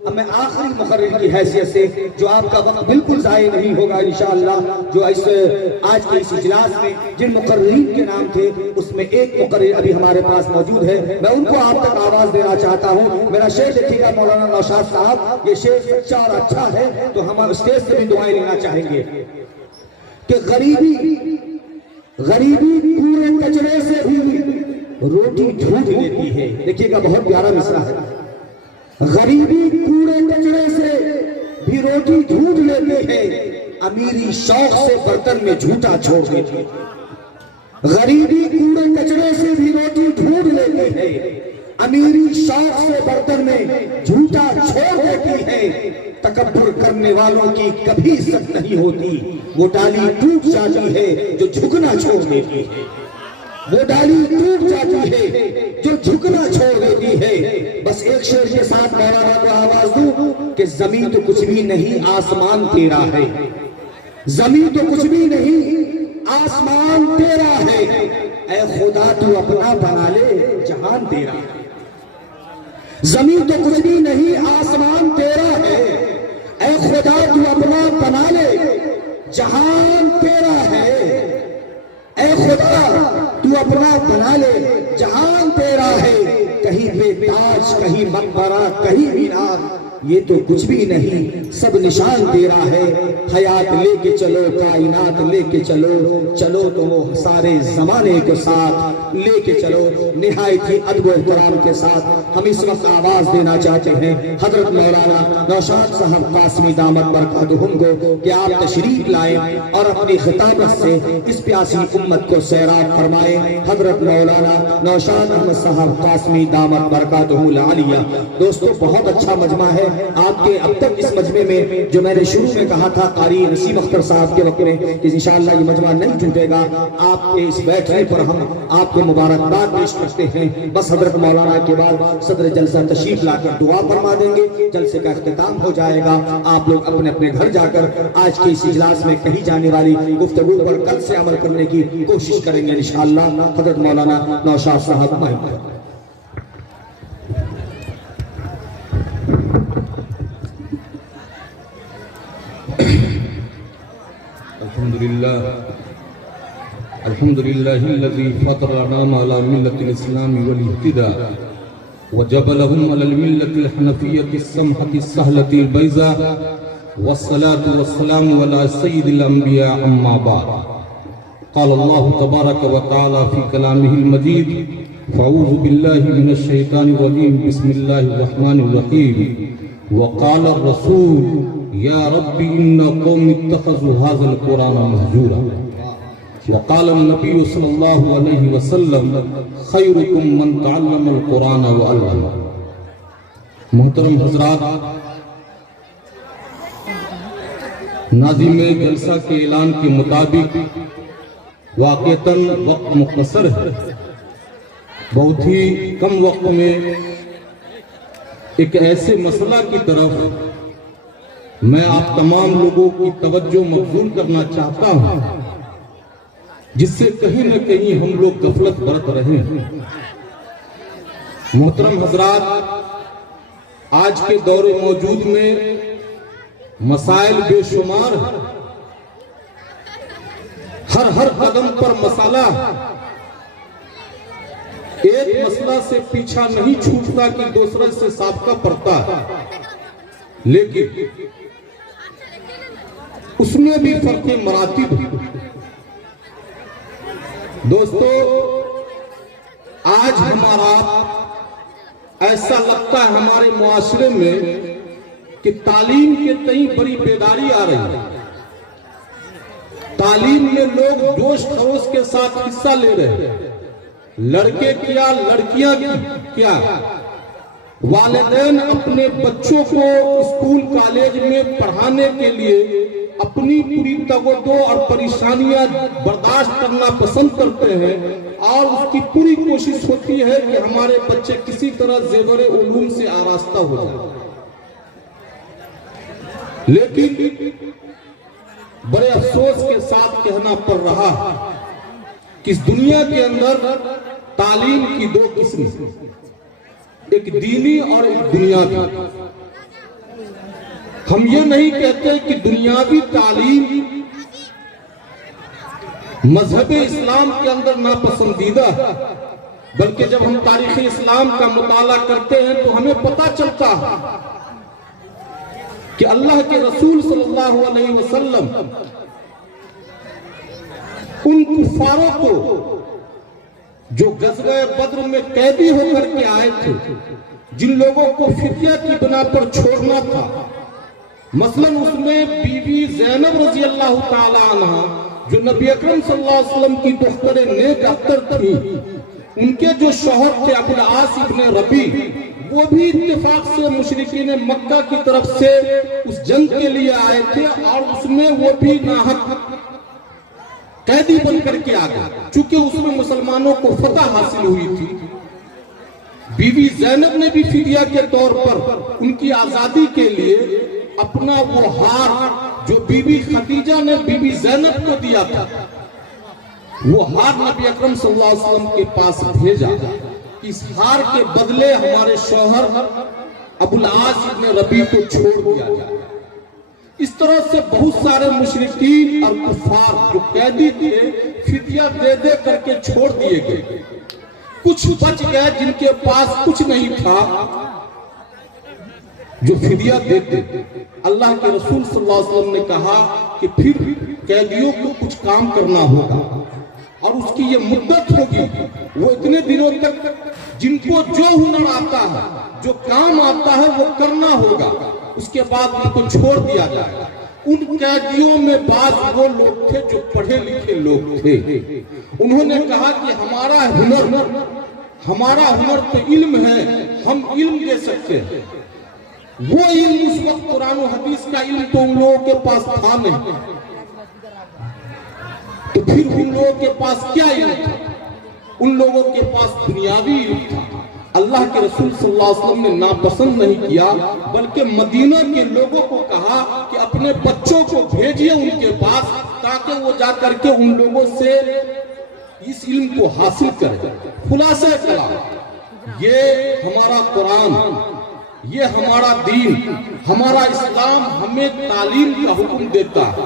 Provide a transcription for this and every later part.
میں آخری مقرر کی حیثیت سے جو آپ کا وقت بالکل ضائع نہیں ہوگا انشاءاللہ، جو آج کے اس اجلاس میں جن مقررین کے نام تھے اس میں ایک مقرر ابھی ہمارے پاس موجود ہے، میں ان کو آپ تک آواز دینا چاہتا ہوں۔ میرا شعر دیکھیے گا مولانا نوشاد صاحب، یہ شعر سچا اور اچھا ہے تو ہم اسٹیج سے بھی دعائیں لینا چاہیں گے کہ غریبی پورے کچرے سے بھی روٹی ڈھونڈ لیتی ہے۔ دیکھیے گا بہت پیارا مصرع ہے، غریبی کوڑے کچرے سے بھی روٹی ڈھونڈ لیتی ہے، امیری شوق سے برتن میں جھوٹا چھوڑ دیتی ہے۔ غریبی کوڑے کچرے سے بھی روٹی ڈھونڈ لیتی ہے، امیری شوق سے برتن میں جھوٹا چھوڑ دیتی ہے۔ تکبر کرنے والوں کی کبھی عزت نہیں ہوتی، وہ ڈالی ٹوٹ جاتی ہے جو جھکنا چھوڑ دیتی ہے۔ وہ ڈالی ٹوٹ جاتی ہے جو جھکنا چھوڑ دیتی ہے۔ بس ایک شعر کے ساتھ مولانا کو آواز دوں کہ زمین تو کچھ بھی نہیں آسمان تیرا ہے، زمین تو کچھ بھی نہیں آسمان تیرا ہے، اے خدا تو اپنا بنا لے جہان تیرا ہے۔ زمین تو کچھ بھی نہیں آسمان تیرا ہے، اے خدا تو اپنا بنا لے جہان تیرا ہے، اے خدا تو اپنا بنا لے جہان تیرا ہے۔ کہیں بے تاج کہیں مقبرہ کہیں مینار، یہ تو کچھ بھی نہیں سب نشان تیرا ہے۔ حیات لے کے چلو کائنات لے کے چلو، چلو تو وہ سارے زمانے کو ساتھ لے کے چلو۔ نہایت ہی ادب و احترام کے ساتھ ہم اس وقت آواز دینا چاہتے ہیں حضرت مولانا نوشاد صاحب قاسمی دامت برکاتہم کو کہ آپ تشریف لائیں اور اپنی خطابت سے اس پیاسی امت کو سیراب فرمائیں۔ حضرت مولانا نوشاد احمد صاحب قاسمی دامت برکاتہ العالیہ۔ دوستو بہت اچھا مجمع ہے آپ کے اب تک اس مجمع میں، جو میں نے شروع میں کہا تھا قاری نسیم اختر صاحب کے وقت میں کہ انشاءاللہ یہ مجمع نہیں ٹوٹے گا، آپ کے اس بیٹھنے پر ہم آپ کو مبارکباد پیش کرتے ہیں۔ بس حضرت مولانا کے بعد صدر جلسہ تشریف لا کر دعا فرما دیں گے، جلسے کا اختتام ہو جائے گا۔ آپ لوگ اپنے اپنے گھر جا کر آج کے اس اجلاس میں کہی جانے والی گفتگو پر کل سے عمل کرنے کی کوشش کریں گے انشاءاللہ۔ حضرت مولانا نوشاد صاحب مائیں۔ الحمد لله الذي فطر الأنام على ملة الإسلام والاهتداء وجبلهم على الملة الحنفية السمحة السهلة البيضاء، والصلاة والسلام على سيد الأنبياء أما بعد. قال الله تبارك وتعالى في كلامه المجيد: فأعوذ بالله من الشيطان الرجيم، بسم الله الرحمن الرحيم. وقال الرسول يا رب إن قوم اتخذوا هذا القرآن مهجورا. وقال النبي صلى الله عليه وسلم خيركم من تعلم القرآن وعلمه. محترم حضرات، ناظم جلسہ کے اعلان کے مطابق واقعتاً وقت مختصر ہے، بہت ہی کم وقت میں ایک ایسے مسئلہ کی طرف میں آپ تمام لوگوں کی توجہ مبذول کرنا چاہتا ہوں جس سے کہیں نہ کہیں ہم لوگ غفلت برت رہے ہیں۔ محترم حضرات، آج کے دور موجود میں مسائل بے شمار ہیں، ہر قدم پر مسئلہ، ایک مسئلہ سے پیچھا نہیں چھوٹتا کہ دوسرے سے سابقہ پڑتا ہے، لیکن اس میں بھی فرق مراتب ہے۔ دوستو، آج ہمارا ایسا لگتا ہے ہمارے معاشرے میں کہ تعلیم کے تئیں بڑی بیداری آ رہی ہے، تعلیم میں لوگ جوش خروش کے ساتھ حصہ لے رہے ہیں، لڑکے کیا لڑکیاں کیا، والدین اپنے بچوں کو اسکول کالج میں پڑھانے کے لیے اپنی پوری توجہ اور پریشانیاں برداشت کرنا پسند کرتے ہیں، اور اس کی پوری کوشش ہوتی ہے کہ ہمارے بچے کسی طرح زیور علوم سے آراستہ ہو جائیں، لیکن بڑے افسوس کے ساتھ کہنا پڑ رہا ہے کہ اس دنیا کے اندر تعلیم کی دو قسم ہیں، ایک دینی اور ایک دنیاوی۔ ہم یہ نہیں کہتے کہ دنیاوی تعلیم مذہب اسلام کے اندر ناپسندیدہ ہے، بلکہ جب ہم تاریخ اسلام کا مطالعہ کرتے ہیں تو ہمیں پتہ چلتا ہے کہ اللہ کے رسول صلی اللہ علیہ وسلم ان کفاروں کو جو غزوہ بدر میں قیدی ہو کر کے آئے تھے، جن لوگوں کو فدیہ کی بنا پر چھوڑنا تھا، مثلاً اس میں بیوی زینب رضی اللہ تعالی عنہ جو نبی اکرم صلی اللہ علیہ وسلم کی دختر نیک اختر تھی، ان کے جو شوہر تھے ابو العاص ابن ربیع، وہ بھی اتفاق سے مشرکین مکہ کی طرف سے اس جنگ کے لیے آئے تھے، اور اس میں وہ بھی ناحق قیدی بن کر کے آ گئے، چونکہ اس میں مسلمانوں کو فتح حاصل ہوئی تھی۔ بیوی زینب نے بھی فدیہ کے طور پر ان کی آزادی کے لیے اپنا وہ ہار جو بی بی خدیجہ نے بی بی زینب کو دیا تھا، وہ ہار نبی اکرم صلی اللہ علیہ وسلم کے پاس بھیجا، اس ہار کے بدلے ہمارے شوہر ابو العاص ابن ربیع کو چھوڑ دیا جائے۔ اس طرح سے بہت سارے مشرکین اور کفار جو قیدی تھے فدیہ دے دے کر کے چھوڑ دیے گئے، کچھ بچ گئے جن کے پاس کچھ نہیں تھا جو فدیہ دیتے۔ اللہ کے رسول صلی اللہ علیہ وسلم نے کہا کہ پھر قیدیوں کو کچھ کام کرنا ہوگا، اور اس کی یہ مدت ہوگی، وہ اتنے دنوں تک جن کو جو ہنر آتا ہے، جو کام آتا ہے وہ کرنا ہوگا، اس کے بعد ان کو چھوڑ دیا جائے گا۔ ان قیدیوں میں بعض وہ لوگ تھے جو پڑھے لکھے لوگ تھے، انہوں نے کہا کہ ہمارا ہنر تو علم ہے، ہم علم دے سکتے ہیں۔ وہ علم اس وقت قرآن و حدیث کا علم تو ان لوگوں کے پاس تھا نہیں، تو پھر ان لوگوں کے پاس کیا علم تھا؟ ان لوگوں کے پاس دنیاوی علم تھا۔ اللہ کے رسول صلی اللہ علیہ وسلم نے ناپسند نہیں کیا، بلکہ مدینہ کے لوگوں کو کہا کہ اپنے بچوں کو بھیجئے ان کے پاس، تاکہ وہ جا کر کے ان لوگوں سے اس علم کو حاصل کرے۔ خلاصہ کلام، یہ ہمارا قرآن، یہ ہمارا دین، ہمارا اسلام ہمیں تعلیم کا حکم دیتا ہے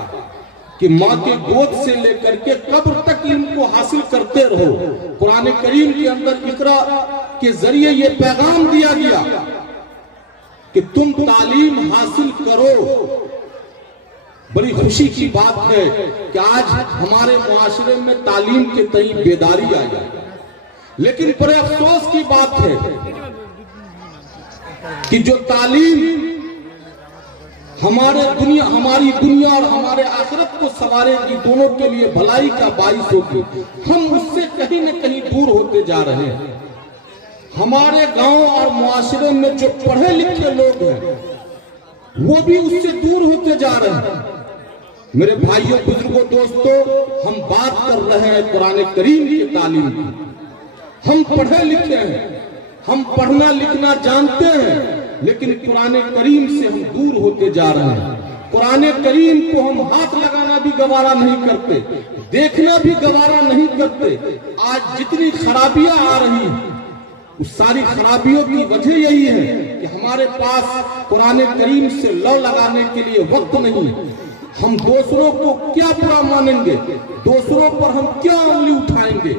کہ ماں کے گود سے لے کر کے قبر تک علم کو حاصل کرتے رہو۔ قرآن کریم کے اندر اقرا کے ذریعے یہ پیغام دیا گیا کہ تم تعلیم حاصل کرو۔ بڑی خوشی کی بات ہے کہ آج ہمارے معاشرے میں تعلیم کے تئیں بیداری آئی ہے، لیکن بڑے افسوس کی بات ہے کہ جو تعلیم ہماری دنیا اور ہمارے آخرت کو سنوارے گی، دونوں کے لیے بھلائی کا باعث ہوگی، ہم اس سے کہیں نہ کہیں دور ہوتے جا رہے ہیں۔ ہمارے گاؤں اور معاشرے میں جو پڑھے لکھے لوگ ہیں وہ بھی اس سے دور ہوتے جا رہے ہیں۔ میرے بھائیوں، بزرگوں، دوستوں، ہم بات کر رہے ہیں قرآن کریم کی تعلیم کی۔ ہم پڑھے لکھے ہیں، ہم پڑھنا لکھنا جانتے ہیں، لیکن قرآن کریم سے ہم دور ہوتے جا رہے ہیں۔ قرآن کریم کو ہم ہاتھ لگانا بھی گوارا نہیں کرتے، دیکھنا بھی گوارا نہیں کرتے۔ آج جتنی خرابیاں آ رہی ہیں، اس ساری خرابیوں کی وجہ یہی ہے کہ ہمارے پاس قرآن کریم سے لو لگانے کے لیے وقت نہیں۔ ہم دوسروں کو کیا برا مانیں گے، دوسروں پر ہم کیا انگلی اٹھائیں گے۔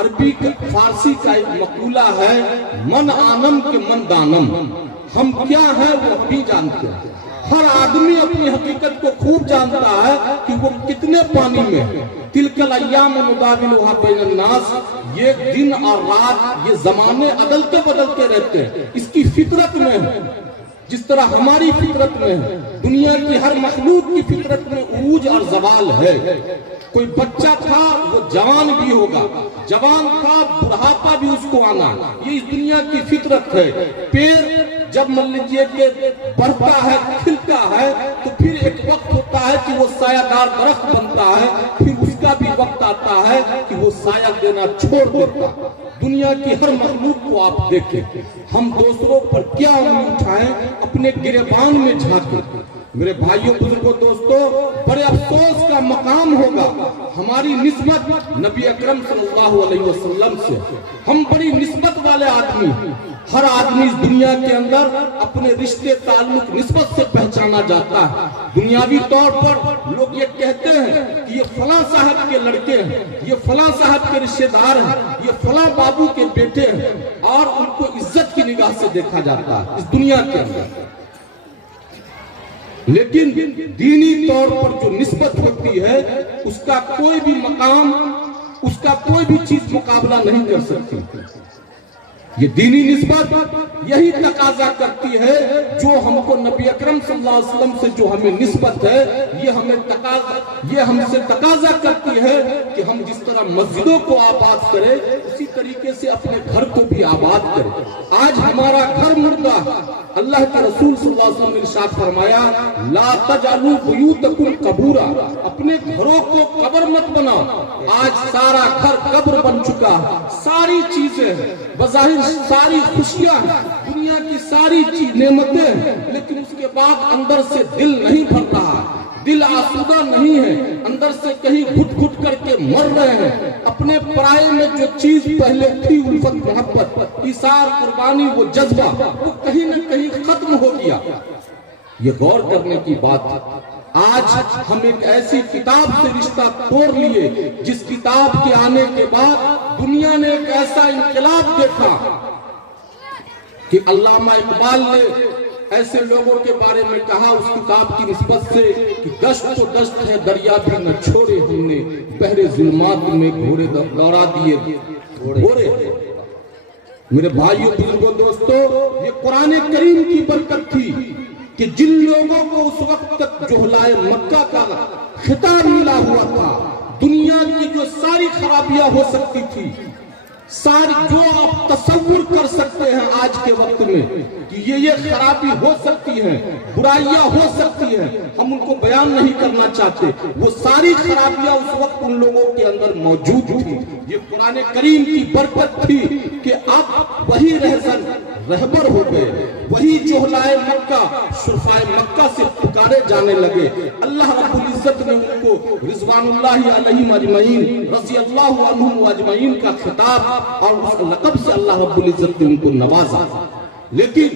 عربی فارسی کا ایک مقولہ ہے، من آنم کے من دانم، ہم کیا ہیں وہ ہم بھی جانتے ہیں۔ ہر آدمی اپنی حقیقت کو خوب جانتا ہے کہ وہ کتنے پانی میں ہے۔ تلک الایام نداولها بین الناس، یہ دن اور رات، یہ زمانے عدلتے بدلتے رہتے ہیں، اس کی فطرت میں ہے، جس طرح ہماری فطرت میں ہے۔ دنیا کی ہر مخلوق کی فطرت میں عروج اور زوال ہے۔ کوئی بچہ تھا وہ جوان بھی ہوگا، جوان تھا بڑھاپا بھی اس کو آنا، یہ اس دنیا کی فطرت ہے۔ پیر جب مان لیجیے کہ بڑھتا ہے، کھلتا ہے، تو پھر ایک وقت ہوتا ہے کہ وہ سایہ دار درخت بنتا ہے، پھر اس کا بھی وقت آتا ہے کہ وہ سایہ دینا چھوڑ دیتا۔ دنیا کی ہر مخلوق کو آپ دیکھیں، ہم دوسروں پر کیا انگلی اٹھائیں، اپنے گریبان میں جھانکیں۔ میرے بھائیوں بزرگوں دوستوں، بڑے افسوس کا مقام ہوگا ہماری نسبت نبی اکرم صلی اللہ علیہ وسلم سے۔ ہم بڑی نسبت والے آدمی، ہر آدمی اس دنیا کے اندر اپنے رشتے تعلق نسبت سے پہچانا جاتا ہے۔ دنیاوی طور پر لوگ یہ کہتے ہیں کہ یہ فلاں صاحب کے لڑکے ہیں، یہ فلاں صاحب کے رشتے دار ہیں، یہ فلاں بابو کے بیٹے ہیں، اور ان کو عزت کی نگاہ سے دیکھا جاتا ہے اس دنیا کے اندر۔ لیکن دینی طور پر جو نسبت ہوتی ہے اس کا کوئی بھی مقام، اس کا کوئی بھی چیز مقابلہ نہیں کر سکتی۔ یہ دینی نسبت یہی تقاضا کرتی ہے جو ہم کو نبی اکرم صلی اللہ علیہ وسلم سے جو ہمیں نسبت ہے، یہ ہم سے تقاضا کرتی ہے کہ ہم جس طرح مسجدوں کو آباد کریں اسی طریقے سے اپنے گھر کو بھی آباد کریں۔ آج ہمارا گھر مردہ، اللہ کے رسول صلی اللہ علیہ وسلم نے ارشاد فرمایا لا تجعلوا بیوتکم قبورا، اپنے گھروں کو قبر مت بناؤ۔ آج سارا گھر قبر بن چکا ہے، ساری چیزیں بظاہر ساری خوشیاں دنیا کی ساری نعمتیں، لیکن اس کے بعد اندر سے دل نہیں بھر رہا، دل آسودہ نہیں ہے، اندر سے کہیں گھٹ گھٹ کر کے مر رہے ہیں۔ اپنے پرائے میں جو چیز پہلے تھی، الفت، محبت، ایثار، قربانی، وہ جذبہ، وہ کہیں نہ کہیں ختم ہو گیا۔ یہ غور کرنے کی بات ہے۔ آج ہم ایک ایسی کتاب سے رشتہ توڑ لیے جس کتاب کے آنے کے بعد دنیا نے ایک ایسا انقلاب دیکھا کہ علامہ اقبال نے ایسے لوگوں کے بارے میں کہا اس کتاب کی نسبت سے کہ دشت تو دشت ہے دریا بھی نہ چھوڑے ہم نے، بحر ظلمات میں گھوڑے دوڑا دیے گھوڑے۔ میرے بھائیوں بزرگوں دوستو، یہ قرآن کریم کی برکت تھی کہ جن لوگوں کو اس وقت تک جہلائے مکہ کا خطاب ملا ہوا تھا، دنیا کی جو ساری خرابیاں ہو سکتی تھی، ساری جو آپ تصور کر سکتے ہیں آج کے وقت میں کہ یہ خرابی ہو سکتی ہے، برائیاں ہو سکتی ہیں، ہم ان کو بیان نہیں کرنا چاہتے، وہ ساری خرابیاں اس وقت ان لوگوں کے اندر موجود تھی۔ یہ قرآن کریم کی برکت تھی کہ اب وہی رہبر ہو گئے، وہی جہلائے مکہ، شرفائے مکہ سے پکارے جانے لگے۔ اللہ رب العزت نے ان کو رضوان اللہ علیہم اجمعین، رضی اللہ عنہم اجمعین کا خطاب اور اس لقب سے اللہ رب العزت نے ان کو نوازا۔ لیکن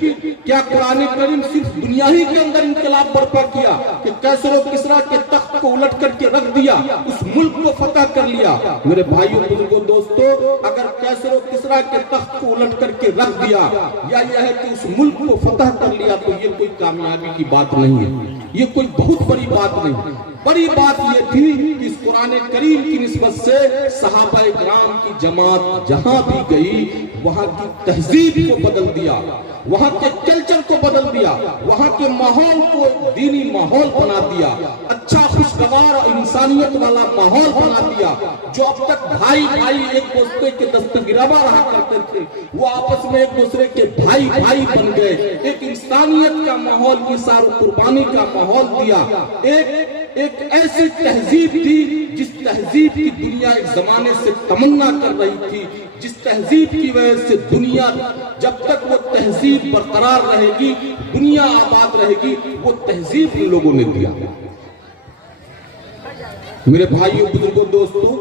کیا قرآن کریم صرف دنیا ہی کے اندر انقلاب برپا کیا کہ کیسر و کسرا کے تخت کو الٹ کر کے رکھ دیا، اس ملک کو فتح کر لیا؟ میرے بھائیوں بزرگوں دوستو، اگر کیسر و کسرا کے تخت کو الٹ کر کے رکھ دیا یا یہ ہے کہ اس ملک کو فتح کر لیا تو یہ کوئی کامیابی کی بات نہیں ہے، یہ کوئی بہت بڑی بات نہیں۔ بڑی بات یہ تھی کہ اس قرآن کریم کی نسبت سے صحابہ کرام کی جماعت جہاں بھی گئی وہاں کی تہذیب کو بدل دیا، وہاں کے کلچر کو بدل دیا، وہاں کے ماحول کو دینی ماحول بنا دیا، اچھا خوشگوار اور انسانیت والا ماحول بنا دیا۔ جو اب تک بھائی بھائی ایک دوسرے کے دستگیروا رہا کرتے تھے، وہ آپس میں ایک دوسرے کے بھائی بھائی بن گئے، ایک انسانیت کا ماحول، ایثار و قربانی کا ماحول دیا۔ ایک ایسی تہذیب تھی جس تہذیب کی دنیا ایک زمانے سے تمنا کر رہی تھی، جس تہذیب کی وجہ سے دنیا جب تک وہ تہذیب برقرار رہے گی، دنیا آباد رہے گی، وہ تہذیب ان لوگوں نے دیا۔ میرے بھائیوں بزرگوں دوستوں،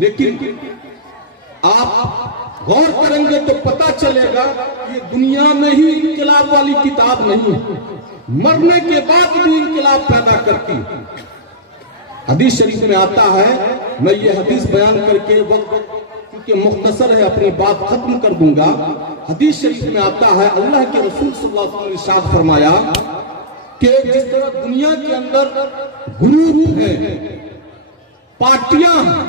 لیکن آپ غور کریں گے تو پتہ چلے گا یہ دنیا میں ہی انقلاب والی کتاب نہیں ہے، مرنے کے بعد بھی انقلاب پیدا کرتی ہے۔ حدیث شریف میں آتا ہے، میں یہ حدیث بیان کر کے وقت کیونکہ مختصر ہے اپنی بات ختم کر دوں گا۔ حدیث شریف میں آتا ہے، اللہ کے رسول صلی اللہ علیہ وسلم نے ارشاد فرمایا کہ جس طرح دنیا کے اندر گروپ ہیں، پارٹیاں ہیں،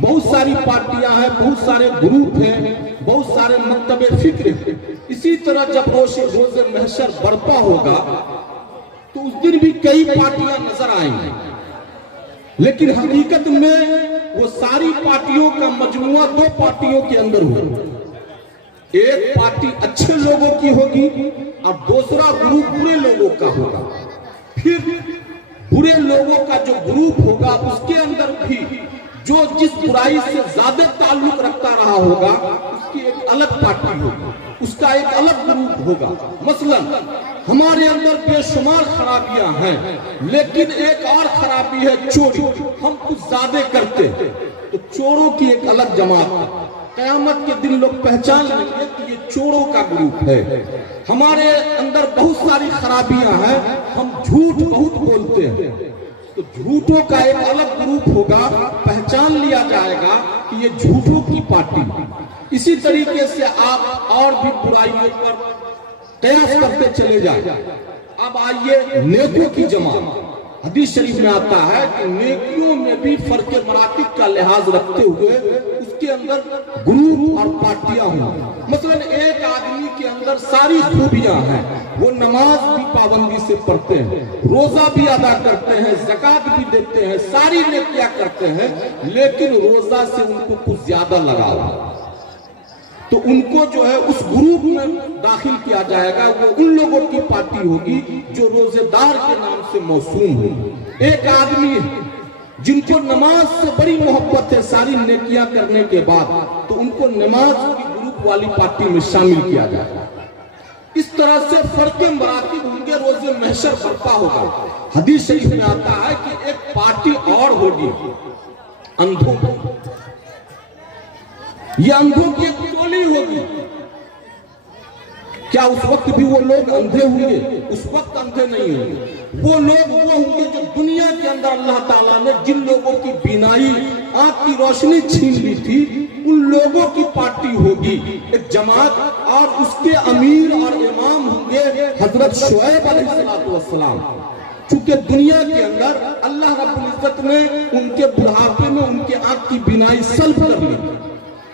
بہت ساری پارٹیاں ہیں، بہت سارے گروپ ہیں، بہت سارے مکتب فکر ہیں، اسی طرح جب روز محشر برپا ہوگا تو اس دن بھی کئی پارٹیاں نظر آئیں گی، لیکن حقیقت میں وہ ساری پارٹیوں کا مجموعہ دو پارٹیوں کے اندر ہوگا۔ ایک پارٹی اچھے لوگوں کی ہوگی اور دوسرا گروپ برے لوگوں کا ہوگا۔ پھر برے لوگوں کا جو گروپ ہوگا اس کے اندر بھی جو جس برائی سے زیادہ تعلق رکھتا رہا ہوگا اس کی ایک الگ پارٹی ہوگی۔ اس کا ایک الگ گروپ ہوگا. مثلا ہمارے اندر بے شمار خرابیاں ہیں، لیکن ایک اور خرابی ہے چوری. ہم کچھ زیادہ کرتے ہیں تو چوروں کی ایک الگ جماعت ہے. قیامت کے دن لوگ پہچان لیں گے کہ یہ چوروں کا گروپ ہے. ہمارے اندر بہت ساری خرابیاں ہیں، ہم جھوٹ بہت بولتے ہیں تو جھوٹوں کا ایک الگ گروپ ہوگا. پہچان لیا جائے گا کہ یہ جھوٹوں کی پارٹی. اسی طریقے سے آپ اور بھی برائیوں پر قیاس کرتے چلے جائیں. اب آئیے نیکوں کی جماعت. حدیث شریف میں آتا ہے کہ نیکیوں میں بھی فرق مراتب کا لحاظ رکھتے ہوئے اس کے اندر گروپ اور پارٹیاں ہوں. مثلا ایک آدمی کے اندر ساری خوبیاں ہیں، وہ نماز بھی پابندی سے پڑھتے ہیں، روزہ بھی ادا کرتے ہیں، زکوٰۃ بھی دیتے ہیں، ساری نیکیاں کرتے ہیں، لیکن روزہ سے ان کو کچھ زیادہ لگاؤ ہے. تو ان کو جو ہے اس گروپ میں داخل کیا جائے گا. وہ ان لوگوں کی پارٹی ہوگی جو روزے دار کے نام سے موسوم ہو. ایک آدمی جن کو نماز سے بڑی محبت ہے ساری نیکیاں کرنے کے بعد، تو ان کو نماز کی گروپ والی پارٹی میں شامل کیا جائے گا. اس طرح سے فرق مراتب ہوں گے، روز محشر برپا ہوگا. حدیث شریف میں آتا ہے کہ ایک پارٹی اور ہوگی اندھوں کی. یہ اندھوں کی ایک ٹولی ہوگی. کیا اس وقت بھی وہ لوگ اندھے ہوں گے؟ اس وقت اندھے نہیں ہوں گے. وہ لوگ وہ ہوں گے جو دنیا کے اندر اللہ تعالیٰ نے جن لوگوں کی بینائی، آنکھ کی روشنی چھین لی تھی، ان لوگوں کی پارٹی ہوگی ایک جماعت. اور اس کے امیر اور امام ہوں گے حضرت شعیب علیہ السلام. چونکہ دنیا کے اندر اللہ رب العزت نے ان کے بڑھاپے میں ان کے آنکھ کی بینائی سلب کر لی.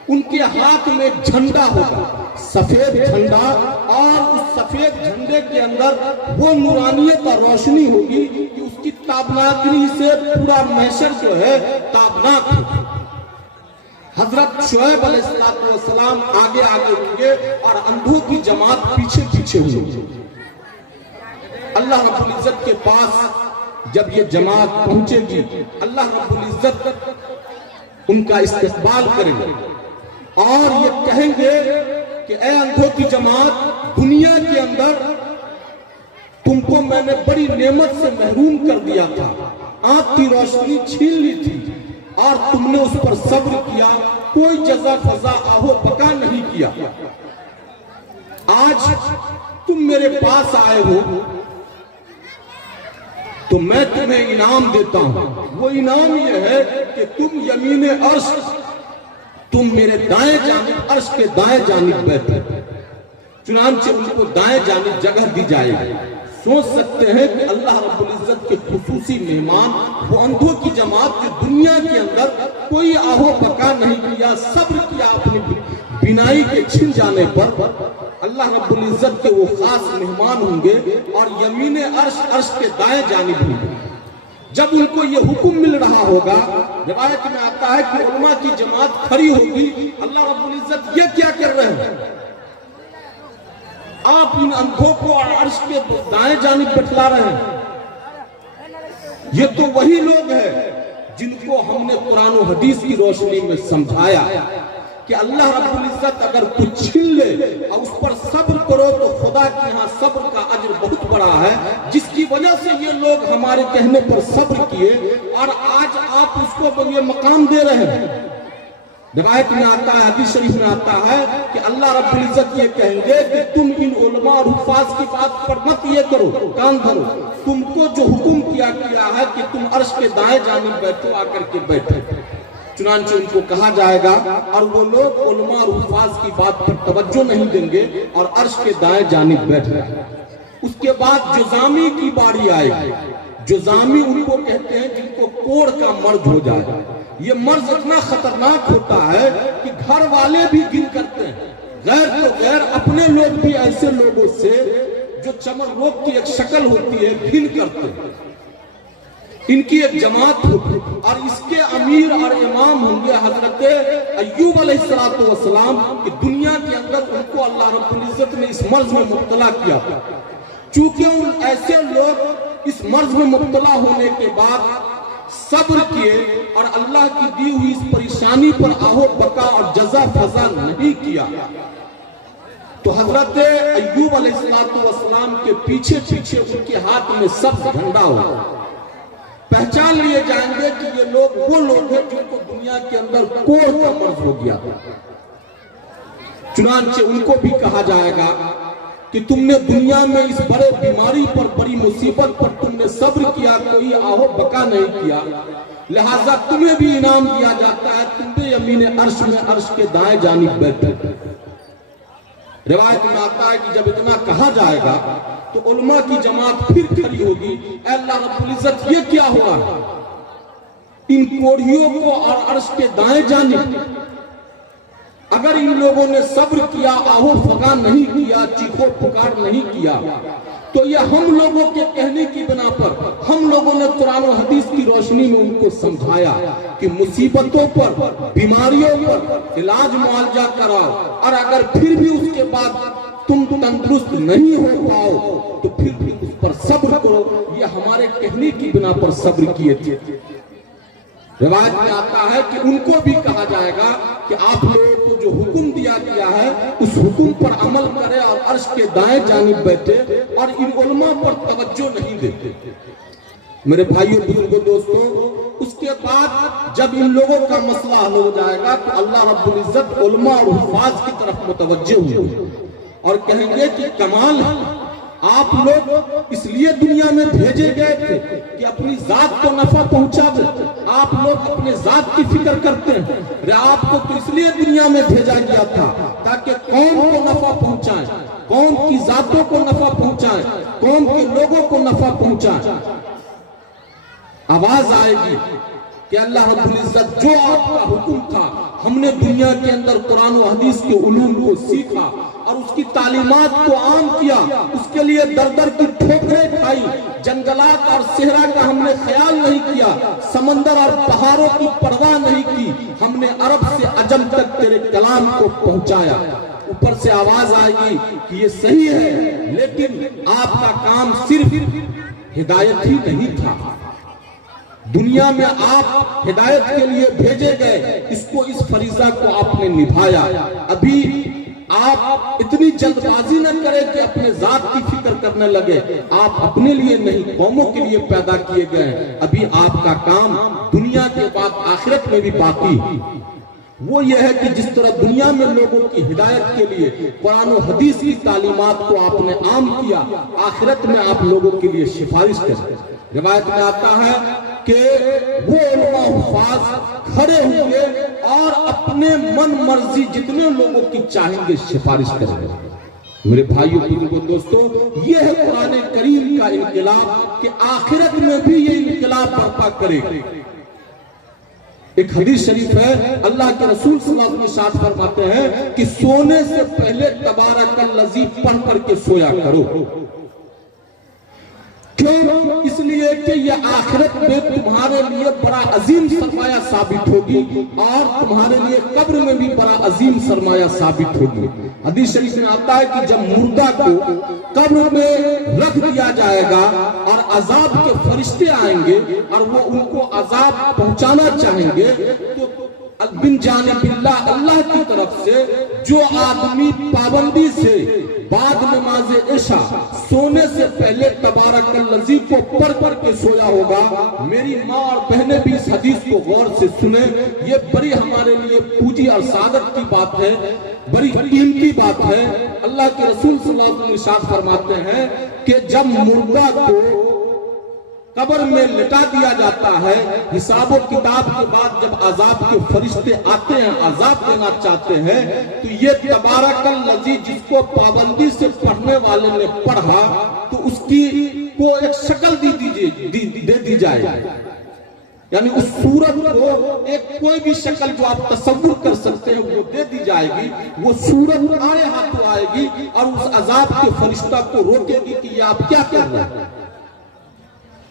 ان کے ہاتھ میں جھنڈا ہوگا، سفید جھنڈا، اور اس سفید جھنڈے کے اندر وہ نورانیت اور روشنی ہوگی کہ اس کی تابناکری سے پورا محشر جو ہے تابناک ہوگا. حضرت شعیب علیہ السلام آگے آگے ہوں گے اور اندھوں کی جماعت پیچھے پیچھے ہوگی. اللہ رب العزت کے پاس جب یہ جماعت پہنچے گی، اللہ رب العزت ان کا استقبال کریں گے اور یہ کہیں گے کہ اے اندھوں کی جماعت، دنیا کے اندر تم کو میں نے بڑی نعمت سے محروم کر دیا تھا، آنکھ کی روشنی چھین لی تھی، اور تم نے اس پر صبر کیا، کوئی جزا فضا آہو بقا نہیں کیا. آج تم میرے پاس آئے ہو تو میں تمہیں انعام دیتا ہوں. وہ انعام یہ ہے کہ تم یمین عرش، تم میرے دائیں جانب، عرش کے دائیں جانب بیٹھے. چنانچہ ان کو دائیں جانب جگہ دی جائے گی. سوچ سکتے ہیں کہ اللہ رب العزت کے خصوصی مہمان وہ اندھوں کی جماعت جو دنیا کے اندر کوئی آہو بقا نہیں کیا، صبر کیا اپنی بینائی کے چھن جانے پر، اللہ رب العزت کے وہ خاص مہمان ہوں گے اور یمین عرش، عرش کے دائیں جانب ہوں گے. جب ان کو یہ حکم مل رہا ہوگا، روایت میں آتا ہے کہ علماء کی جماعت کھڑی ہوگی. اللہ رب العزت یہ کیا کر رہے ہیں؟ آپ ان اندھوں کو عرش کے دائیں جانب بٹھلا رہے ہیں. یہ تو وہی لوگ ہیں جن کو ہم نے قرآن و حدیث کی روشنی میں سمجھایا کہ اللہ رب العزت اگر کچھ چھین لے اور اس پر صبر کرو تو خدا کے ہاں صبر کا اجر بہت بڑا ہے، جس کی وجہ سے یہ لوگ ہمارے کہنے پر صبر کیے اور آج آپ اس کو یہ مقام دے رہے ہیں. روایت میں آتا ہے، حدیث شریف میں آتا ہے کہ اللہ رب العزت یہ کہیں گے کہ تم ان علماء اور حفاظ کی بات پر مت یہ کرو، کان دھرو. تم کو جو حکم کیا ہے کہ تم عرش کے دائیں جانب بیٹھو، آ کر کے بیٹھو. چنانچہ ان کو کہا جائے گا اور وہ لوگ علماء اور حفاظ کی بات پر توجہ نہیں دیں گے اور عرش کے دائیں جانب بیٹھ رہے. اس کے بعد جزامی کی باری آئے گی. جزامی ان کو کہتے ہیں جن کو کوڑ کا مرض ہو جائے. یہ مرض اتنا خطرناک ہوتا ہے کہ گھر والے بھی گن کرتے ہیں، غیر تو غیر اپنے لوگ بھی ایسے لوگوں سے جو چمر روگ کی ایک شکل ہوتی ہے گن کرتے ہیں. ان کی ایک جماعت ہوتی اور اس کے امیر اور امام ہوں گے حضرت ایوب علیہ السلام. کہ دنیا کے اندر ان کو اللہ رب العزت نے اس مرض میں مبتلا کیا تھا. چونکہ ان ایسے لوگ اس مرض میں مبتلا ہونے کے بعد صبر کیے اور اللہ کی دی ہوئی اس پریشانی پر آہو بقا اور جزا فضا نہیں کیا، تو حضرت ایوب علیہ السلام کے پیچھے پیچھے ان کے ہاتھ میں سبز جھنڈا ہو، پہچان لیے جائیں گے کہ یہ لوگ وہ لوگ ہیں جن کو دنیا کے اندر کوڑ کا مرض ہو گیا تھا۔ چنانچہ ان کو بھی کہا جائے گا کہ تم نے دنیا میں اس بڑے بیماری پر، بڑی مصیبت پر تم نے صبر کیا، کوئی آہو بکا نہیں کیا، لہٰذا تمہیں بھی انعام دیا جاتا ہے، تم بھی یمین عرش میں عرش کے دائیں جانب بیٹھے۔ روایت میں آتا ہے کہ جب اتنا کہا جائے گا تو علماء کی جماعت پھر کھڑی ہوگی، اے اللہ رب العزت یہ کیا ہو رہا ہے؟ ان کوڑیوں کو اور عرش کے دائیں جانب، اگر ان لوگوں نے صبر کیا، آہو فغان نہیں کیا، چیخو پکار نہیں کیا، تو یہ ہم لوگوں کے کہنے کی بنا پر ہم لوگوں نے قرآن و حدیث کی روشنی میں ان کو سمجھایا کہ مصیبتوں پر، بیماریوں پر علاج معالجہ کراؤ، اور اگر پھر بھی اس کے بعد تم تندرست نہیں ہو پاؤ تو پھر بھی اس پر صبر کرو۔ یہ ہمارے کہنے کی بنا پر صبر کیے تھے۔ روایت میں آتا ہے کہ ان کو بھی کہا جائے گا کہ آپ لوگوں کو جو حکم دیا گیا ہے اس حکم پر عمل کرے اور عرش کے دائیں جانب بیٹھے اور ان علماء پر توجہ نہیں دیتے۔ میرے بھائیوں، بزرگوں، دوستوں، اس کے بعد جب ان لوگوں کا مسئلہ حل ہو جائے گا تو اللہ رب العزت علماء اور حفاظ کی طرف متوجہ ہوں اور کہیں گے کہ کمال ہے، آپ لوگ اس لیے دنیا میں بھیجے گئے تھے کہ اپنی ذات کو نفع پہنچا دیں، آپ لوگ اپنے ذات کی فکر کرتے ہیں، آپ کو تو اس لیے دنیا میں بھیجا گیا تھا تاکہ قوم کو نفع پہنچائیں، قوم کی ذاتوں کو نفع پہنچائیں، قوم کے لوگوں کو نفع پہنچائیں۔ آواز آئے گی کہ اللہ رب العزت جو آپ کا حکم تھا، ہم نے دنیا کے اندر قرآن و حدیث کے علوم کو سیکھا اور اس کی تعلیمات کو عام کیا، اس کے لیے در در کی ٹھوکریں کھائی، جنگلات اور صحرا کا ہم نے خیال نہیں کیا، سمندر اور پہاڑوں کی پرواہ نہیں کی، ہم نے عرب سے عجم تک تیرے کلام کو پہنچایا۔ اوپر سے آواز آئے گی کہ یہ صحیح ہے، لیکن آپ کا کام صرف ہدایت ہی نہیں تھا، دنیا میں آپ ہدایت کے لیے بھیجے گئے، اس فریضہ کو آپ نے نبھایا۔ ابھی آپ اتنی جلد بازی نہ کریں کہ اپنے ذات کی فکر کرنے لگے، آپ اپنے لیے نہیں قوموں کے لیے پیدا کیے گئے، ابھی آپ کا کام دنیا کے بعد آخرت میں بھی باقی۔ وہ یہ ہے کہ جس طرح دنیا میں لوگوں کی ہدایت کے لیے قرآن و حدیث کی تعلیمات کو آپ نے عام کیا، آخرت میں آپ لوگوں کے لیے سفارش کریں۔ روایت میں آتا ہے کہ وہ علماء حفاظ کھڑے ہوں گے اور اپنے من مرضی جتنے لوگوں کی چاہیں گے سفارش کریں گے۔ میرے بھائیوں، بزرگوں، دوستوں، یہ ہے قرآن کریم کا انقلاب کہ آخرت میں بھی یہ انقلاب برپا کرے گا۔ ایک حدیث شریف ہے، اللہ کے رسول صلی اللہ علیہ وسلم ارشاد فرماتے ہیں کہ سونے سے پہلے تبارک الذی پڑھ کر کے سویا کرو۔ کیوں؟ اس لیے کہ یہ آخرت میں تمہارے لیے بڑا عظیم سرمایہ ثابت ہوگی اور تمہارے لیے قبر میں بھی بڑا عظیم سرمایہ ثابت ہوگی۔ حدیث شریف میں آتا ہے کہ جب مردہ کو قبر میں رکھ دیا جائے گا اور عذاب کے فرشتے آئیں گے اور وہ ان کو عذاب پہنچانا چاہیں گے تو بن جانب اللہ، اللہ کی طرف سے جو آدمی پابندی سے بعد نماز عشاء سونے سے پہلے تبارک الذی کو پڑھ کر کے سویا ہوگا، میری ماں اور بہنیں بھی اس حدیث کو غور سے سنیں، یہ بڑی ہمارے لیے پوجی اور سعادت کی بات ہے، بڑی قیمتی بات ہے۔ اللہ کے رسول صلی اللہ علیہ وسلم ارشاد فرماتے ہیں کہ جب مردہ کو قبر میں لٹا دیا جاتا ہے، حساب و کتاب کے بعد جب عذاب کے فرشتے آتے ہیں، عذاب دینا چاہتے ہیں، تو یہ تبارک الذی جس کو پابندی سے پڑھنے والے نے پڑھا تو اس کی کو ایک شکل دے دی جائے، یعنی اس صورت کو ایک کوئی بھی شکل جو آپ تصور کر سکتے ہیں وہ دے دی جائے گی، وہ صورت آئے ہاتھوں آئے گی اور اس عذاب کے فرشتہ کو روکے گی کہ یہ آپ کیا کر رہے ہیں۔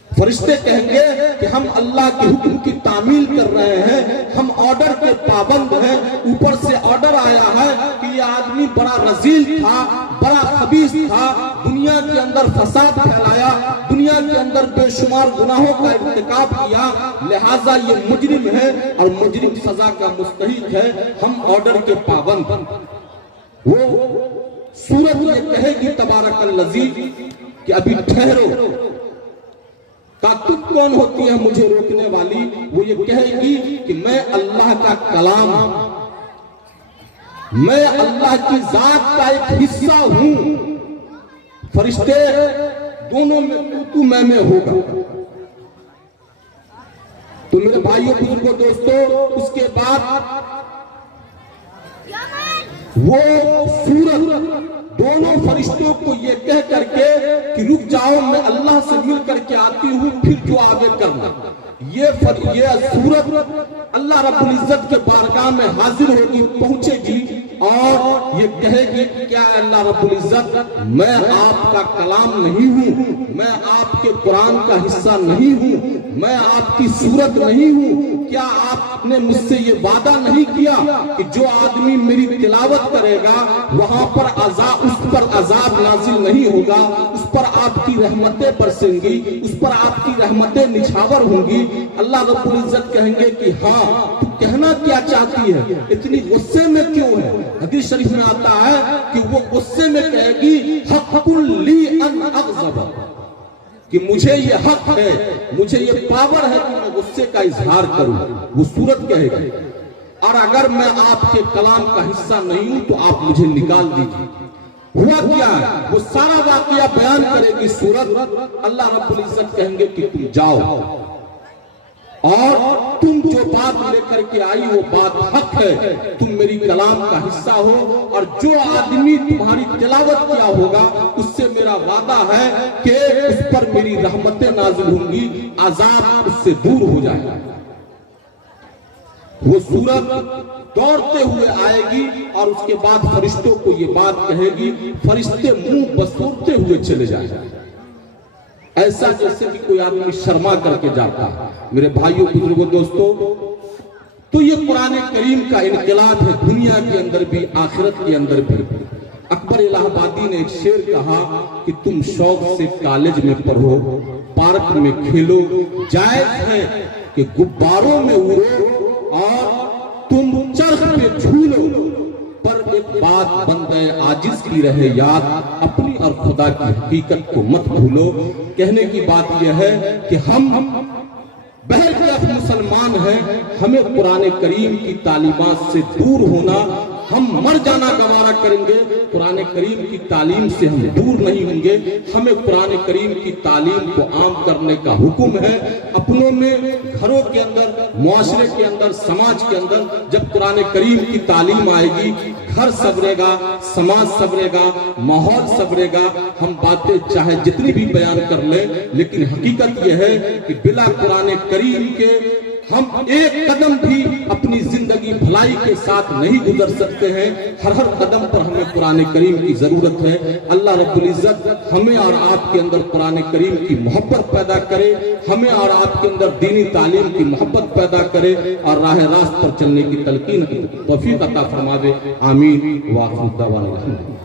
فرشتے کہیں گے کہ ہم اللہ کے حکم کی تعمیل کر رہے ہیں، ہم آرڈر کے پابند ہیں، اوپر سے آرڈر آیا ہے کہ یہ آدمی بڑا رذیل تھا، بڑا خبیث تھا، دنیا کے اندر فساد پھیلایا، دنیا کے اندر بے شمار گناہوں کا ارتکاب کیا، لہٰذا یہ مجرم ہے اور مجرم سزا کا مستحق ہے، ہم آرڈر کے پابند۔ وہ سورت یہ کہے گی تبارک الذی کہ ابھی ٹھہرو. طاقت کون ہوتی ہے مجھے روکنے والی؟ وہ یہ کہے گی کہ میں اللہ کا کلام ہوں، میں اللہ کی ذات کا ایک حصہ ہوں. فرشتے دونوں میں تو میں ہوگا. تو میرے بھائیوں بزرگوں دوستوں، اس کے بعد وہ سورت دونوں فرشتوں کو یہ کہہ کر کے کہ رک جاؤ، میں اللہ سے مل کر کے آتی ہوں، پھر جو آگے کرنا. یہ سورت اللہ رب العزت کے بارگاہ میں حاضر ہوگی، پہنچے گی اور یہ کہے گی کیا اللہ رب العزت میں آپ کا کلام نہیں ہوں، میں آپ کے قرآن کا حصہ نہیں ہوں، میں آپ کی سورت نہیں ہوں؟ کیا آپ نے مجھ سے یہ وعدہ نہیں کیا کہ جو آدمی میری تلاوت کرے گا وہاں پر اس پر عذاب نازل نہیں ہوگا، اس پر آپ کی رحمتیں برسیں گی، اس پر آپ کی رحمتیں نچھاور ہوں گی؟ اللہ رب العزت کہیں گے کہ ہاں، تو کہنا کیا چاہتی ہے، اتنی غصے میں کیوں ہے؟ حدیث شریف میں آتا ہے کہ وہ غصے میں کہے گی حق لی ان اغضب، کہ مجھے یہ حق ہے، مجھے یہ پاور ہے کہ میں غصے کا اظہار کروں. وہ سورت کہے گی اور اگر میں آپ کے کلام کا حصہ نہیں ہوں تو آپ مجھے نکال دیجیے. ہوا کیا ہے؟ وہ سارا واقعہ بیان کرے گی سورت. اللہ رب العزت کہیں گے کہ تم جاؤ اور تم جو بات لے کر کے آئی وہ بات حق ہے، تم میری کلام کا حصہ ہو، اور جو آدمی تمہاری تلاوت کیا ہوگا اس سے میرا وعدہ ہے کہ اس پر میری رحمتیں نازل ہوں گی، عذاب اس سے دور ہو جائے گا. وہ سورت دوڑتے ہوئے آئے گی اور اس کے بعد فرشتوں کو یہ بات کہے گی، فرشتے منہ بسورتے ہوئے چلے جائیں گے، ایسا جیسے کہ کوئی آدمی شرما کر کے جاتا ہے. میرے بھائیوں بزرگوں دوستوں، تو یہ قرآن کریم کا انقلاب ہے دنیا کے اندر بھی آخرت کے اندر بھی. اکبر الہ آبادی نے ایک شعر کہا کہ تم شوق سے کالج میں پڑھو، پارک میں کھیلو، جائز ہے کہ غباروں میں اڑو اور تم چرخ پہ جھولو، پر ایک بات بندے عاجز کی رہے یاد، اپنی اور خدا کی حقیقت کو مت بھولو. کہنے کی بات یہ ہے کہ ہم بہرکیف مسلمان ہیں، ہمیں قرآن کریم کی تعلیمات سے دور ہونا، ہم مر جانا گوارا کریں گے، قرآن کریم کی تعلیم سے ہم دور نہیں ہوں گے. ہمیں قرآن کریم کی تعلیم کو عام کرنے کا حکم ہے. اپنوں میں، گھروں کے اندر، معاشرے کے اندر، سماج کے اندر جب قرآن کریم کی تعلیم آئے گی، گھر سبرے گا، سماج سبرے گا، ماحول سبرے گا. ہم باتیں چاہے جتنی بھی بیان کر لیں، لیکن حقیقت یہ ہے کہ بلا قرآن کریم کے ہم ایک قدم بھی اپنی زندگی بھلائی کے ساتھ نہیں گزر سکتے ہیں. ہر قدم پر ہمیں قرآن کریم کی ضرورت ہے. اللہ رب العزت ہمیں اور آپ کے اندر قرآن کریم کی محبت پیدا کرے، ہمیں اور آپ کے اندر دینی تعلیم کی محبت پیدا کرے اور راہ راست پر چلنے کی تلقین کی توفیق عطا فرماوے. آمین. وآخر دعوانا الحمدللہ.